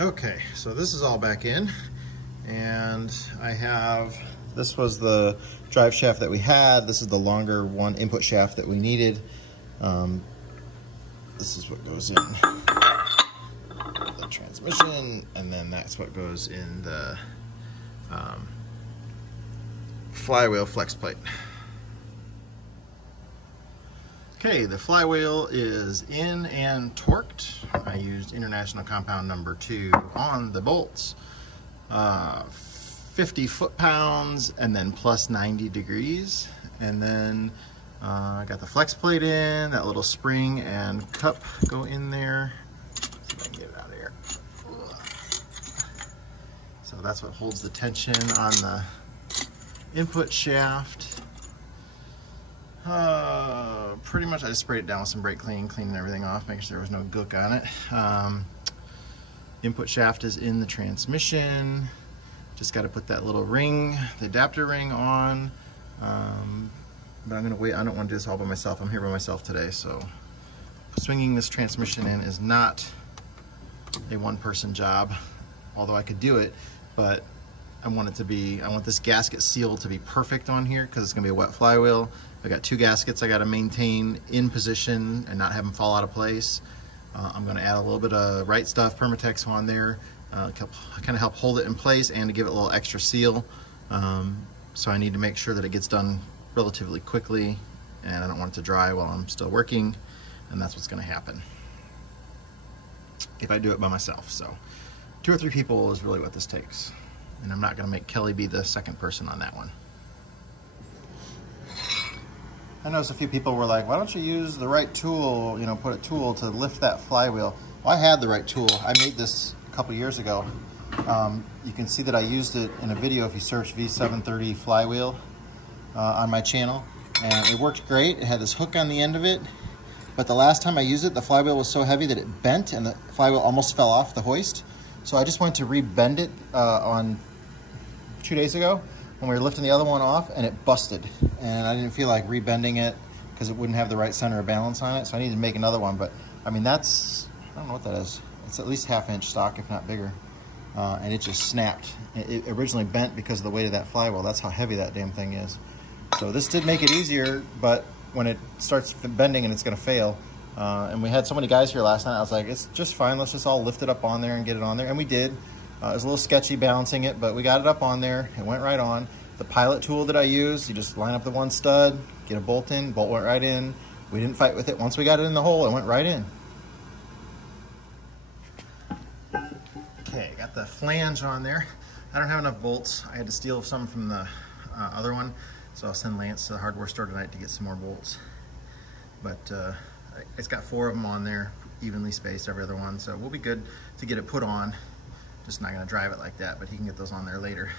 Okay, so this is all back in, and I have, this was the drive shaft that we had. This is the longer one input shaft that we needed. This is what goes in the transmission, and then that's what goes in the flywheel flex plate. Okay, the flywheel is in and torqued. I used International Compound number 2 on the bolts. 50 foot-pounds and then plus 90 degrees. And then I got the flex plate in, that little spring and cup go in there. See if I can get it out of here. So that's what holds the tension on the input shaft. Pretty much I just sprayed it down with some brake cleaning, cleaning everything off, making sure there was no gook on it. Input shaft is in the transmission. Just got to put that little ring, the adapter ring on. But I'm going to wait. I don't want to do this all by myself. I'm here by myself today, so swinging this transmission in is not a one-person job, although I could do it, but I want this gasket seal to be perfect on here because it's going to be a wet flywheel. I got 2 gaskets I got to maintain in position and not have them fall out of place. I'm going to add a little bit of Right Stuff Permatex on there, kind of help hold it in place and to give it a little extra seal. So I need to make sure that it gets done relatively quickly, and I don't want it to dry while I'm still working, and that's what's going to happen if I do it by myself. So 2 or 3 people is really what this takes, and I'm not going to make Kelly be the second person on that one. I noticed a few people were like, why don't you use the right tool, put a tool to lift that flywheel? Well, I had the right tool. I made this a couple years ago. You can see that I used it in a video if you search V730 flywheel on my channel, and it worked great. It had this hook on the end of it, but the last time I used it, the flywheel was so heavy that it bent and the flywheel almost fell off the hoist. So I just went to re-bend it on 2 days ago when we were lifting the other one off, and it busted. And I didn't feel like rebending it because it wouldn't have the right center of balance on it, so I needed to make another one. But I mean, I don't know what that is. It's at least 1/2 inch stock, if not bigger. And it just snapped. It originally bent because of the weight of that flywheel. That's how heavy that damn thing is. So this did make it easier, but when it starts bending and it's gonna fail, and we had so many guys here last night, I was like, it's just fine, let's just all lift it up on there and get it on there, and we did. It was a little sketchy balancing it, but we got it up on there. It went right on. The pilot tool that I used, you just line up the one stud, get a bolt in, bolt went right in. We didn't fight with it. Once we got it in the hole, it went right in. Okay, got the flange on there. I don't have enough bolts. I had to steal some from the other one, so I'll send Lance to the hardware store tonight to get some more bolts. But it's got 4 of them on there, evenly spaced, every other one, so we'll be good to get it put on. Just not going to drive it like that, but he can get those on there later.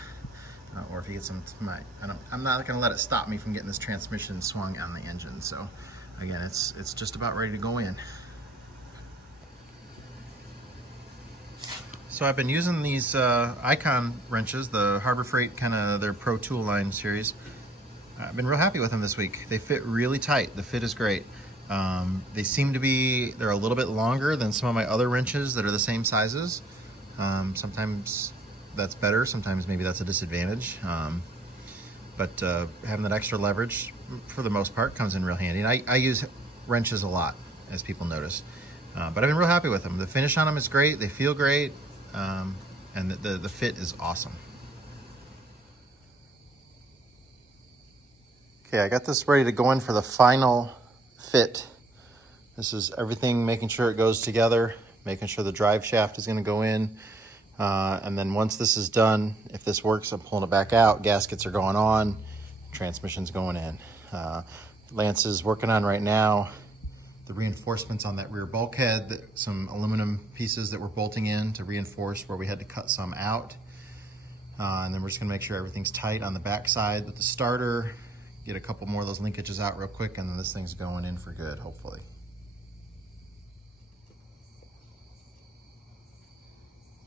Or if he gets them tonight. I'm not going to let it stop me from getting this transmission swung on the engine. So again, it's just about ready to go in. So I've been using these Icon wrenches, the Harbor Freight, kind of their Pro Tool Line series. I've been real happy with them this week. They fit really tight. The fit is great. They seem to be, they're a little bit longer than some of my other wrenches that are the same sizes. Sometimes that's better, sometimes maybe that's a disadvantage. But having that extra leverage, for the most part, comes in real handy. And I use wrenches a lot, as people notice. But I've been real happy with them. The finish on them is great, they feel great, and the fit is awesome. Okay, I got this ready to go in for the final fit. This is everything, making sure it goes together, making sure the drive shaft is gonna go in. And then once this is done, if this works, I'm pulling it back out, gaskets are going on, transmission's going in. Lance is working on right now the reinforcements on that rear bulkhead, some aluminum pieces that we're bolting in to reinforce where we had to cut some out. And then we're just gonna make sure everything's tight on the back side with the starter, get a couple more of those linkages out real quick, and then this thing's going in for good, hopefully.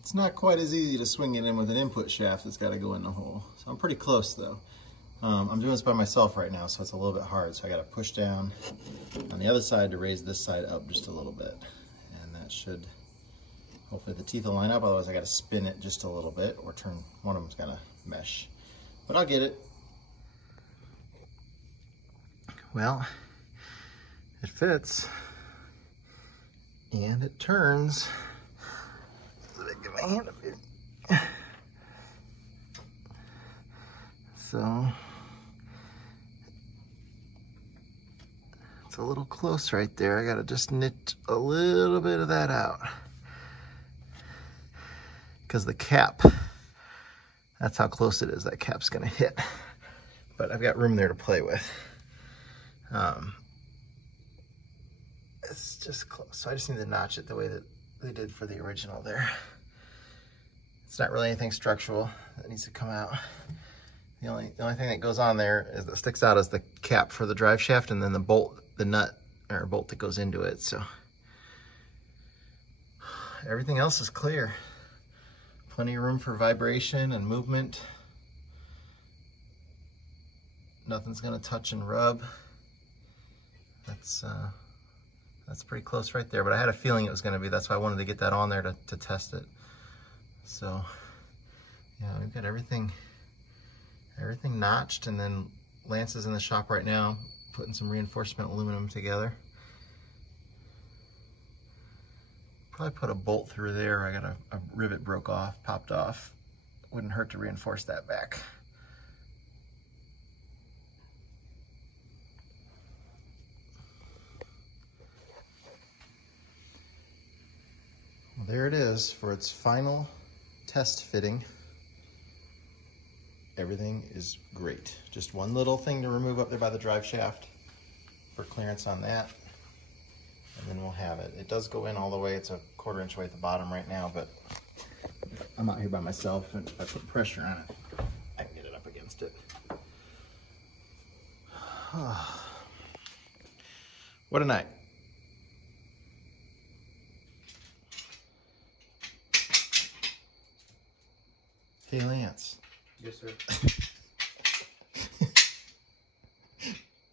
It's not quite as easy to swing it in with an input shaft that's got to go in the hole. So I'm pretty close though. I'm doing this by myself right now, so it's a little bit hard. So I got to push down on the other side to raise this side up just a little bit. And that should Hopefully the teeth will line up, otherwise I got to spin it just a little bit or turn, one of them's gonna mesh. But I'll get it. Well, it fits and it turns. Give my hand up here. So it's a little close right there. I gotta just knit a little bit of that out. Because the cap, that's how close it is. That cap's gonna hit. But I've got room there to play with. It's just close. So I just need to notch it the way that they did for the original there. It's not really anything structural that needs to come out. The only thing that goes on there is that sticks out is the cap for the drive shaft, and then the bolt, the nut or bolt that goes into it. So everything else is clear. Plenty of room for vibration and movement. Nothing's gonna touch and rub. That's pretty close right there, but I had a feeling it was gonna be. That's why I wanted to get that on there to test it. So yeah, we've got everything notched, and then Lance is in the shop right now putting some reinforcement aluminum together. Probably put a bolt through there. I got a rivet popped off. Wouldn't hurt to reinforce that back. Well, there it is for its final test fitting. Everything is great. Just one little thing to remove up there by the drive shaft for clearance on that, and then we'll have it. It does go in all the way. It's a 1/4 inch away at the bottom right now, but I'm out here by myself, and if I put pressure on it, I can get it up against it. What a night. Hey, Lance. Yes, sir.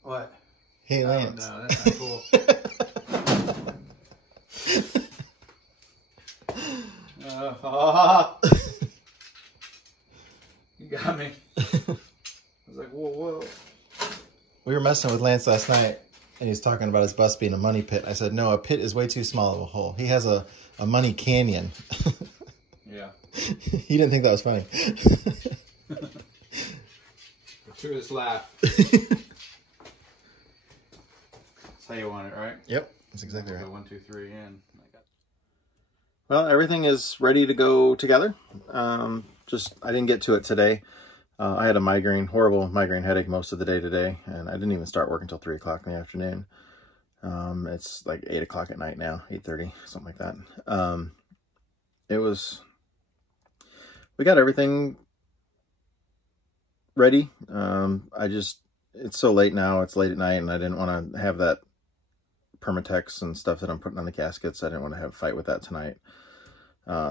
What? Hey, Lance. Oh, no, that's not cool. You got me. I was like, whoa, whoa. We were messing with Lance last night, and he was talking about his bus being a money pit. I said, no, a pit is way too small of a hole. He has a money canyon. Yeah. He didn't think that was funny. Gratuitous laugh. That's how you want it, right? Yep, that's exactly right. 1, 2, 3 in. Well, everything is ready to go together. I didn't get to it today. I had a horrible migraine headache most of the day today, and I didn't even start work until 3 o'clock in the afternoon. It's like 8 o'clock at night now, 8:30, something like that. We got everything ready. It's so late now, it's late at night, and I didn't want to have that Permatex and stuff that I'm putting on the gaskets. I didn't want to have a fight with that tonight.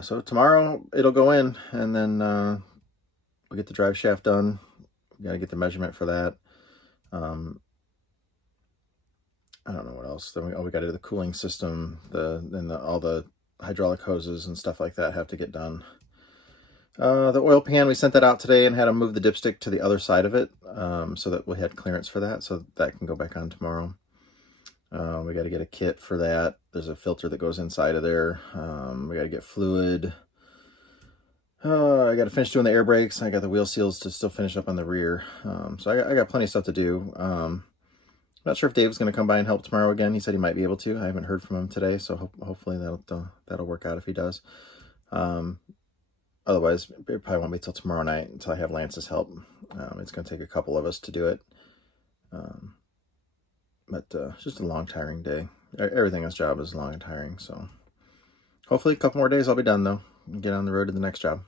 So tomorrow it'll go in, and then we'll get the drive shaft done. We got to get the measurement for that. I don't know what else. Then we got to do the cooling system, all the hydraulic hoses and stuff like that have to get done. The oil pan, we sent that out today and had to move the dipstick to the other side of it, so that we had clearance for that, so that can go back on tomorrow. We got to get a kit for that. There's a filter that goes inside of there. We got to get fluid. I got to finish doing the air brakes. I got the wheel seals to still finish up on the rear. So I got plenty of stuff to do. Not sure if Dave's going to come by and help tomorrow again. He said he might be able to. I haven't heard from him today, so hopefully that'll work out if he does. Otherwise, it probably won't be till tomorrow night until I have Lance's help. It's going to take a couple of us to do it. But it's just a long, tiring day. Everything in this job is long and tiring, so hopefully a couple more days I'll be done, though, and get on the road to the next job.